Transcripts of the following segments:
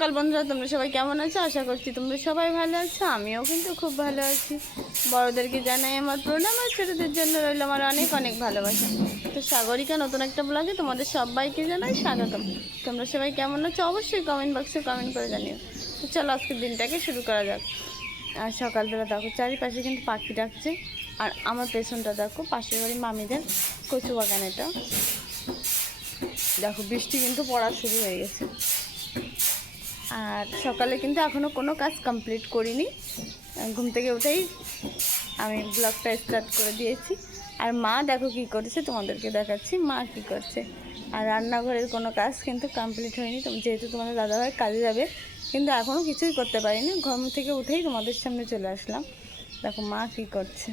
সকাল বন্ধুরা, তোমরা সবাই কেমন আছো? আশা করছি তোমরা সবাই ভালো আছো। আমিও কিন্তু খুব ভালো আছি। বড়োদেরকে জানাই আমার প্রণাম, আর ছোটোদের জন্য রইল আমার অনেক অনেক ভালোবাসা। তো সাগরিকা নতুন একটা ব্লগে তোমাদের সবাইকে জানাই স্বাগতম। তোমরা সবাই কেমন আছো অবশ্যই কমেন্ট বক্সে কমেন্ট করে জানিও। তো চলো আজকের দিনটাকে শুরু করা যাক। আর সকালবেলা দেখো চারিপাশে কিন্তু পাখি ডাকছে, আর আমার পেছনটা দেখো পাশের বাড়ি মামিদের কচু বাগান। এটা দেখো বৃষ্টি কিন্তু পড়া শুরু হয়ে গেছে। আর সকালে কিন্তু এখনও কোনো কাজ কমপ্লিট করিনি। ঘুম থেকে উঠেই আমি ব্লগটা স্টার্ট করে দিয়েছি। আর মা দেখো কী করেছে, তোমাদেরকে দেখাচ্ছি মা কী করছে। আর রান্নাঘরের কোনো কাজ কিন্তু কমপ্লিট হয়নি, যেহেতু তোমাদের দাদাভাই কাজে যাবে, কিন্তু এখনও কিছুই করতে পারিনি। ঘুম থেকে উঠেই তোমাদের সামনে চলে আসলাম। দেখো মা কী করছে।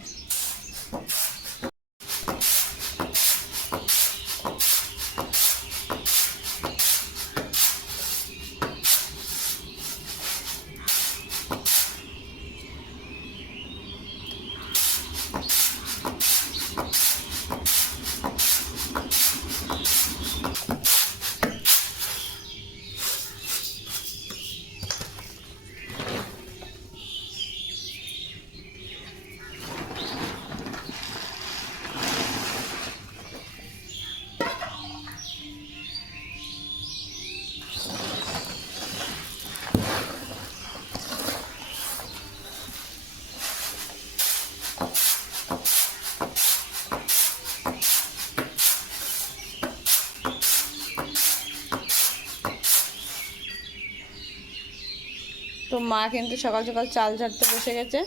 তো মা কিন্তু সকাল সকাল চাল ঝাড়তে বসে গেছে,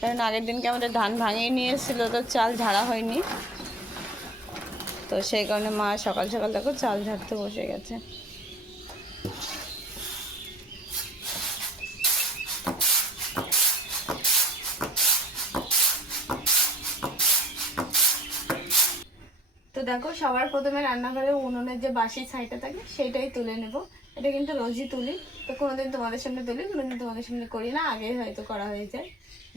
কারণ আগের দিনকে আমাদের ধান ভাঙিয়ে নিয়ে এসেছিলো, তো চাল ঝাড়া হয়নি। তো সেই কারণে মা সকাল সকাল দেখো চাল ঝাড়তে বসে গেছে। তো দেখো সবার প্রথমে রান্নাঘরে উনুনের যে বাসি ছাইটা থাকে সেটাই তুলে নেব। এটা কিন্তু রোজই তুলি। তো কোনোদিন তোমাদের সামনে তুলি, কোনোদিন তোমাদের সামনে করি না, আগে হয়তো করা হয়ে যায়।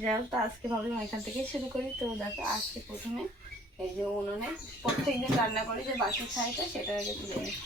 যাই হোক, তো আজকে ভাবলাম এখান থেকেই শুরু করি। তো দেখো আজকে প্রথমে এই যে উনুনে প্রত্যেকদিন রান্না করি যে বাসি ছাইটা, সেটা আগে তুলে নিই।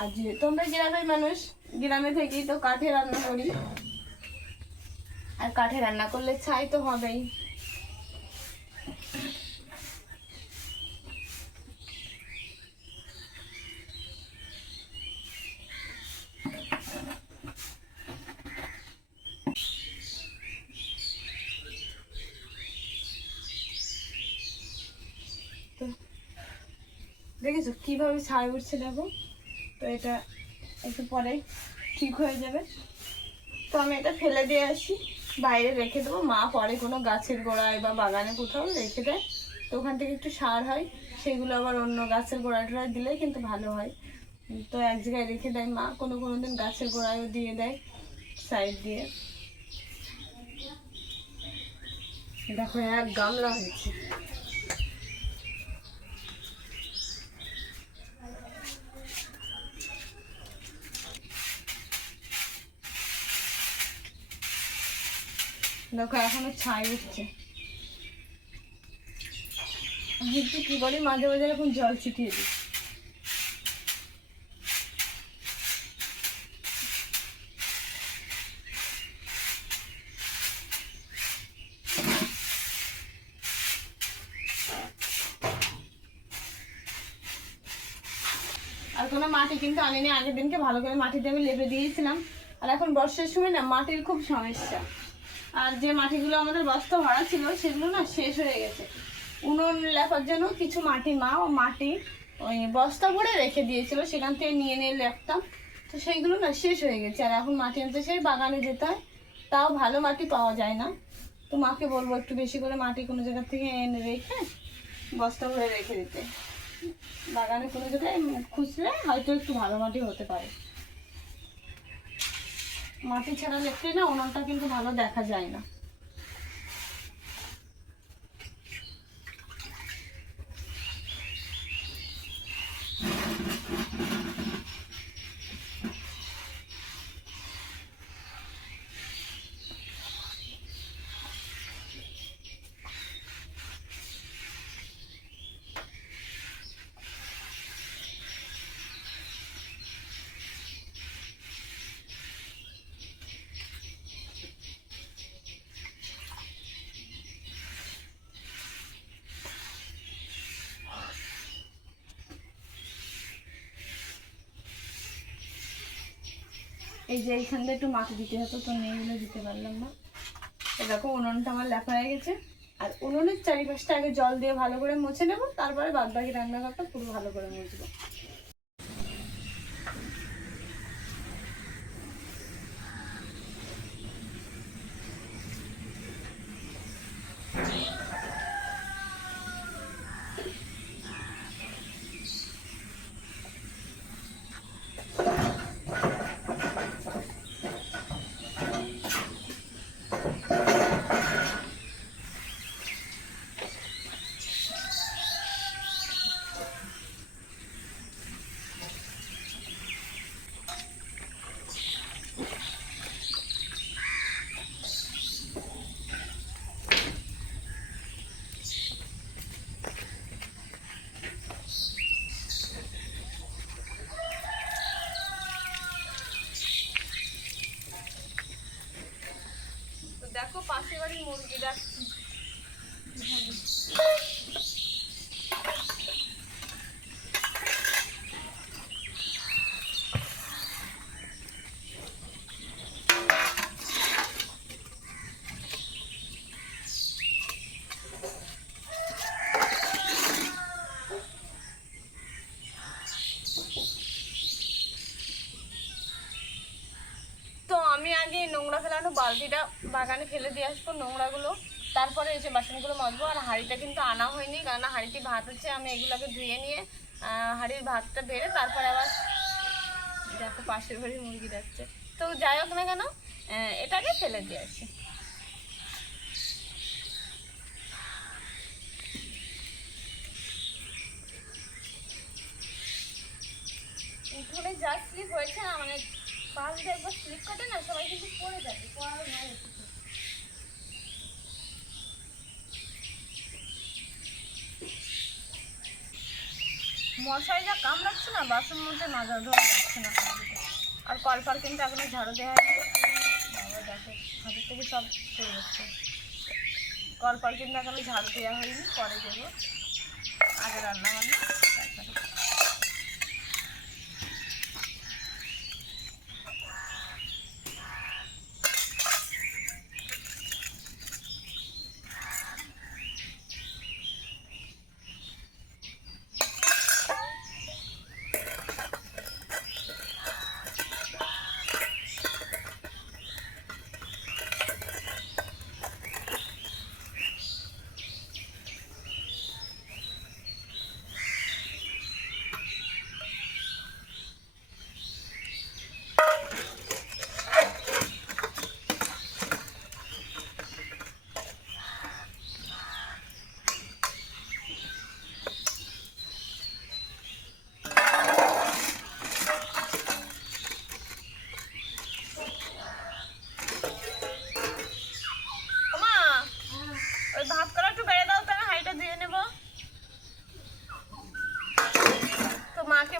আর যেহেতু আমরা গ্রামের মানুষ, গ্রামে থেকেই তো কাঠে রান্না করি, আর কাঠে রান্না করলে ছাই তো হবেই। তো দেখেছো কীভাবে ছাই উঠছে, দেখো। তো এটা একটু পরে ঠিক হয়ে যাবে। তো আমি এটা ফেলে দিয়ে আসি, বাইরে রেখে দেবো। মা পরে কোনো গাছের গোড়ায় বা বাগানে কোথাও রেখে দেয়, তো ওখান থেকে একটু সার হয়, সেগুলো আবার অন্য গাছের গোড়ায় টোড়ায় দিলে কিন্তু ভালো হয়। তো এক জায়গায় রেখে দেয় মা, কোনো দিন গাছের গোড়ায়ও দিয়ে দেয় সাইড দিয়ে। দেখো এক গামলা হয়েছে। দেখো এখনো ছাই উঠছে। আমি একটু কি করি, মাঝে মাঝে এরকম জল ছিটিয়ে দিই। আর কোনো মাটি কিন্তু আনিনি, আগের দিনকে ভালো করে মাটিতে আমি লেপে দিয়েছিলাম। আর এখন বর্ষার সময় না মাটির খুব সমস্যা। আর যে মাটিগুলো আমাদের বস্তা ভরা ছিল সেগুলো না শেষ হয়ে গেছে। উনুন লেপার জন্য কিছু মাটি মা ও মাটি ওই বস্তা ভরে রেখে দিয়েছিল, সেখান থেকে নিয়ে নিয়ে লেপতাম। তো সেইগুলো না শেষ হয়ে গেছে, আর এখন মাটি আনতে সেই বাগানে যেতে হয়, তাও ভালো মাটি পাওয়া যায় না। তো মাকে বলবো একটু বেশি করে মাটি কোনো জায়গা থেকে এনে রেখে বস্তা ভরে রেখে দিতে। বাগানে কোনো জায়গায় খুঁজলে হয়তো একটু ভালো মাটি হতে পারে। মাটি ছাড়া লেপলে না উনুনটা কিন্তু ভালো দেখা যায় না। এই যে এইখান দিয়ে একটু মাটি দিতে হতো, তো নেই বলে দিতে পারলাম না। এরকম উনুনটা আমার লেখা হয়ে গেছে। আর উনুনের চারিপাশটা আগে জল দিয়ে ভালো করে মুছে নেব, তারপরে বাদ বাকি রান্নাঘরটা পুরো ভালো করে মুছবো। দেখো পাশের বাড়ির মুরগি ডাকছি। তো আমি আগে নোংরা ফেলানো বালতিটা বাগানে ফেলে দিয়ে আসবো নোংরাগুলো, তারপরে এসে বাসনগুলো মাজবো। আর হাঁড়িটা কিন্তু আনা হয়নি, কারণ হাঁড়িতে ভাত হচ্ছে। আমি এগুলোকে ধুয়ে নিয়ে হাঁড়ির ভাতটা বেড়ে তারপরে আবার দেখো পাশের বাড়ির মুরগি যাচ্ছে। তো যাই হোক না কেন, এটাকে ফেলে দিয়ে আসি। উঠোনে যা স্লিপ হয়েছে না, মানে পাশ দিয়ে একবার স্লিপ কাটে না, সবাই কিন্তু পড়ে যাবে, পড়ার নয়। মশারি যা কামড়াচ্ছে না, বাসন মধ্যে মাজা ধোয়া যাচ্ছে না। আর কলপার কিন্তু এখনো ঝাড়ু দেওয়া হয়নি। বাবা দেখো হাতের থেকে সব চলে যাচ্ছে। কলপার কিন্তু এখনো ঝাড়ু দেওয়া হয়নি, পরে দেবো। আগে রান্না বান্না তারপরে।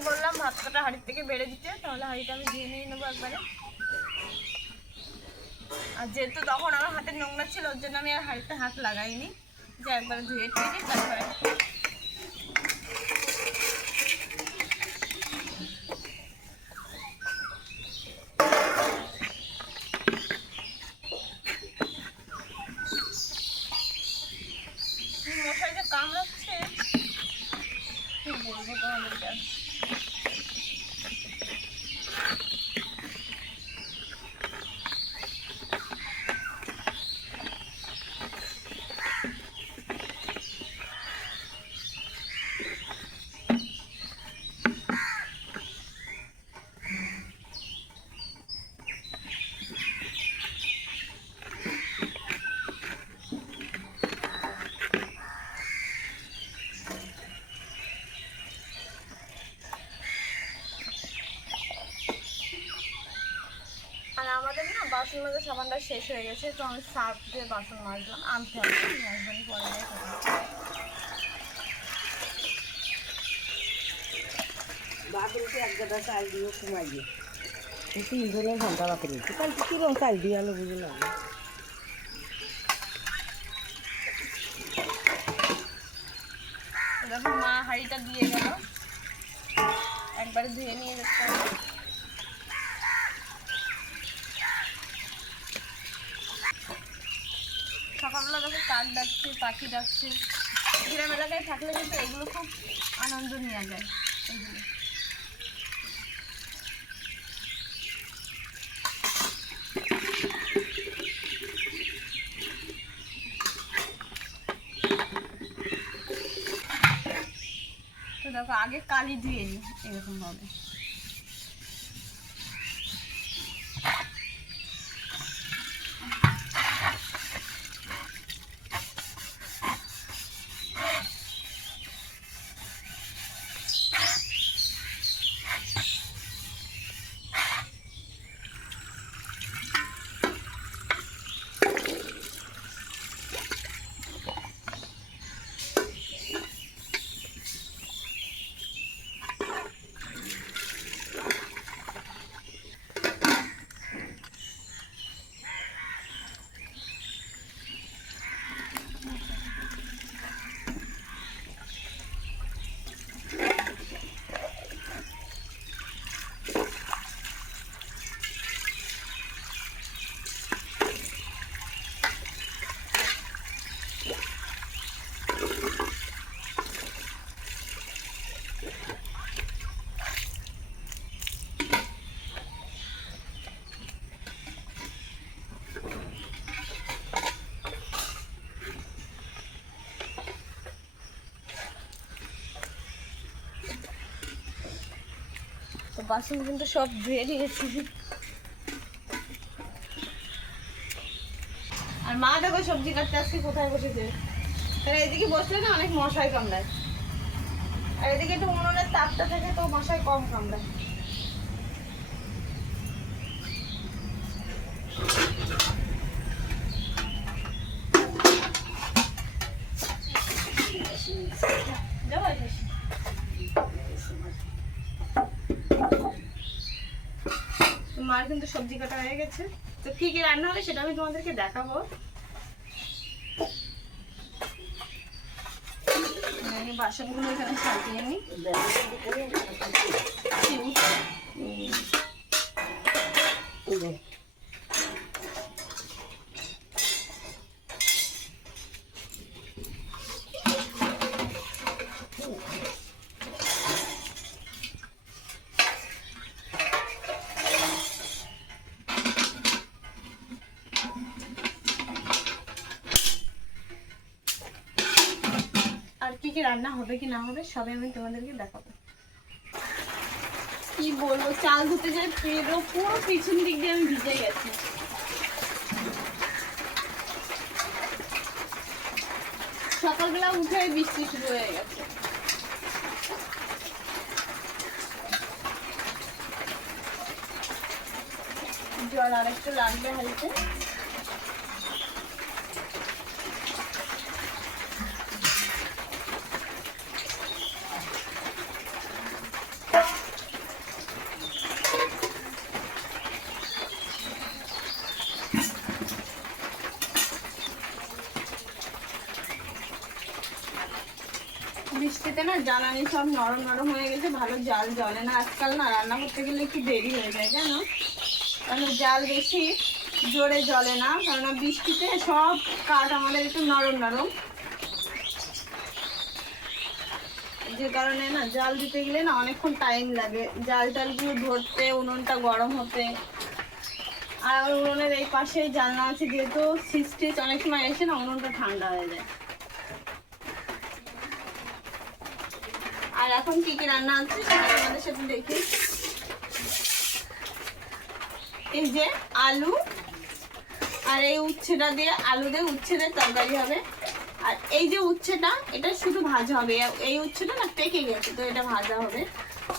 বললাম ভাতটা হাঁড়ির থেকে বেড়ে দিতে, তাহলে হাঁড়িটা আমি ধুয়ে নিয়ে নেবো একবারে। আর যেহেতু তখন আমার হাতে নোংরা ছিল, ওর জন্য আমি আর হাঁড়িতে হাত লাগাইনি, যে একবারে ধুয়ে টুয়ে দিই তারপরে। মশাই যে কামড়াচ্ছে কি বলবো তোমাদেরকে। আর আমাদের না বাসন মাজার সাবানটা শেষ হয়ে গেছে, তো আমি সার্ফ দিয়ে বাসন মাজলাম, আনতে হবে আসবেন পরে দিয়ে বাথরুমে এক গাদা চাল দিয়ে ঘুমাইয়ে 3 জনের ঘন্টা বাকি রয়েছে, কালকে কিরম চাল দিয়ে আলো বুঝলাম না। দেখো মা হাঁড়িটা দিয়ে গেল, একবারে ধুয়ে নিয়ে যেতে হবে। সকালবেলা দেখো কাক ডাকছে, পাখি ডাকছে। গ্রাম এলাকায় থাকলে কিন্তু এগুলো খুব আনন্দ নেওয়া যায় এইগুলো। তো দেখো আগে কালি ধুয়ে নিই এরকম ভাবে। তো বাসন কিন্তু সব ধুয়ে দিয়েছি। আর মা দেখো সবজি কাটতে আজকে কোথায় বসেছে, তাহলে এদিকে বসলে না অনেক মশাই কামড়ায়, আর এদিকে একটু উনুনের তাপটা থেকে তো মশাই কম কামড়ায়। মার কিন্তু সবজি কাটা হয়ে গেছে। তো কি কি রান্না হবে সেটা আমি তোমাদেরকে দেখাবো। বাসনগুলো এখানে সাজিয়ে নিই। আর কি কি রান্না হবে কি না হবে সবই আমি তোমাদেরকে দেখাবো। কি বলবো, চাল ধুতে যাই পুরো পিছন দিক দিয়ে আমি ভিজে গেছি। সকালবেলা উঠে বৃষ্টি শুরু হয়ে গেছে। জল আরেকটু লাগবে হালকা। বৃষ্টিতে না জ্বালানি সব নরম নরম হয়ে গেছে, ভালো জাল জ্বলে না। আজকাল না রান্না করতে গেলে একটু দেরি হয়ে যায় জানো, কারণ জাল বেশি জোরে জ্বলে না, কারণ বৃষ্টিতে সব কাঠ আমাদের একটু নরম নরম, যে কারণে না জাল দিতে গেলে না অনেকক্ষণ টাইম লাগে জাল টালগুলো ধরতে, উনুনটা গরম হতে। আর উনুনের এই পাশে জানলা আছে, যেহেতু সিস্টিচ অনেক সময় এসে না উনুনটা ঠান্ডা হয়ে যায়। আর এখন কি কি রান্না আছে সেটা তোমাদের সাথে দেখি। এই যে আলু আর এই উচ্ছেটা দিয়ে, আলু দিয়ে উচ্ছেদের তরকারি হবে। আর এই যে উচ্ছেটা এটা শুধু ভাজা হবে, এই উচ্ছেটা না পেকে গেছে তো এটা ভাজা হবে।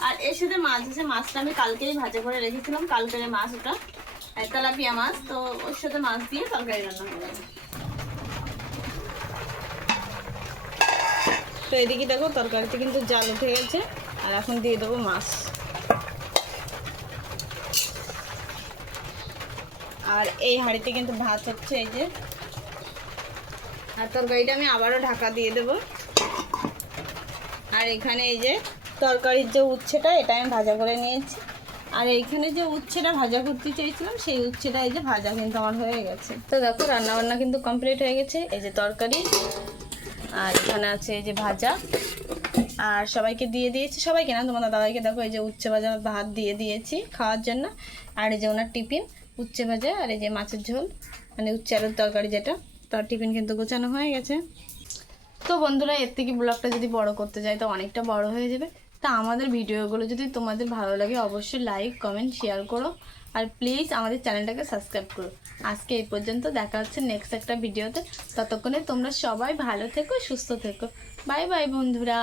আর এর সাথে মাছ আছে, মাছটা আমি কালকেই ভাজা করে রেখেছিলাম, কালকের মাছ ওটা তেলাপিয়া মাছ, তো ওর সাথে মাছ দিয়ে তরকারি রান্না হবে। তো এদিকে দেখো তরকারিতে কিন্তু জাল উঠে গেছে, আর এখন দিয়ে দেবো মাছ। আর এই হাঁড়িতে কিন্তু ভাত হচ্ছে, এই যে। আর তরকারিটা আমি আবারও ঢাকা দিয়ে দেবো। আর এখানে এই যে তরকারির যে উচ্ছেটা এটা আমি ভাজা করে নিয়েছি। আর এইখানে যে উচ্ছেটা ভাজা করতে চাইছিলাম সেই উচ্ছেটা এই যে ভাজা কিন্তু আমার হয়ে গেছে। তো দেখো রান্নাবান্না কিন্তু কমপ্লিট হয়ে গেছে। এই যে তরকারি, আর এখানে আছে এই যে ভাজা, আর সবাইকে দিয়ে দিয়েছি, সবাইকে না তোমাদের দাদাইকে দেখো এই যে উচ্ছে ভাজা ভাত দিয়ে দিয়েছি খাওয়ার জন্য। আর এই যে ওনার টিফিন উচ্ছে ভাজা, আর এই যে মাছের ঝোল মানে উচ্ছে আলুর তরকারি যেটা, তার টিফিন কিন্তু গোছানো হয়ে গেছে। তো বন্ধুরা এর থেকে ব্লগটা যদি বড় করতে যাই তো অনেকটা বড় হয়ে যাবে। তা আমাদের ভিডিওগুলো যদি তোমাদের ভালো লাগে অবশ্যই লাইক কমেন্ট শেয়ার করো, আর প্লিজ আমাদের চ্যানেলটাকে সাবস্ক্রাইব করো। আজকে এই পর্যন্ত, দেখা হচ্ছে নেক্সট একটা ভিডিওতে। ততক্ষণে তোমরা সবাই ভালো থেকো, সুস্থ থেকো। বাই বাই বন্ধুরা।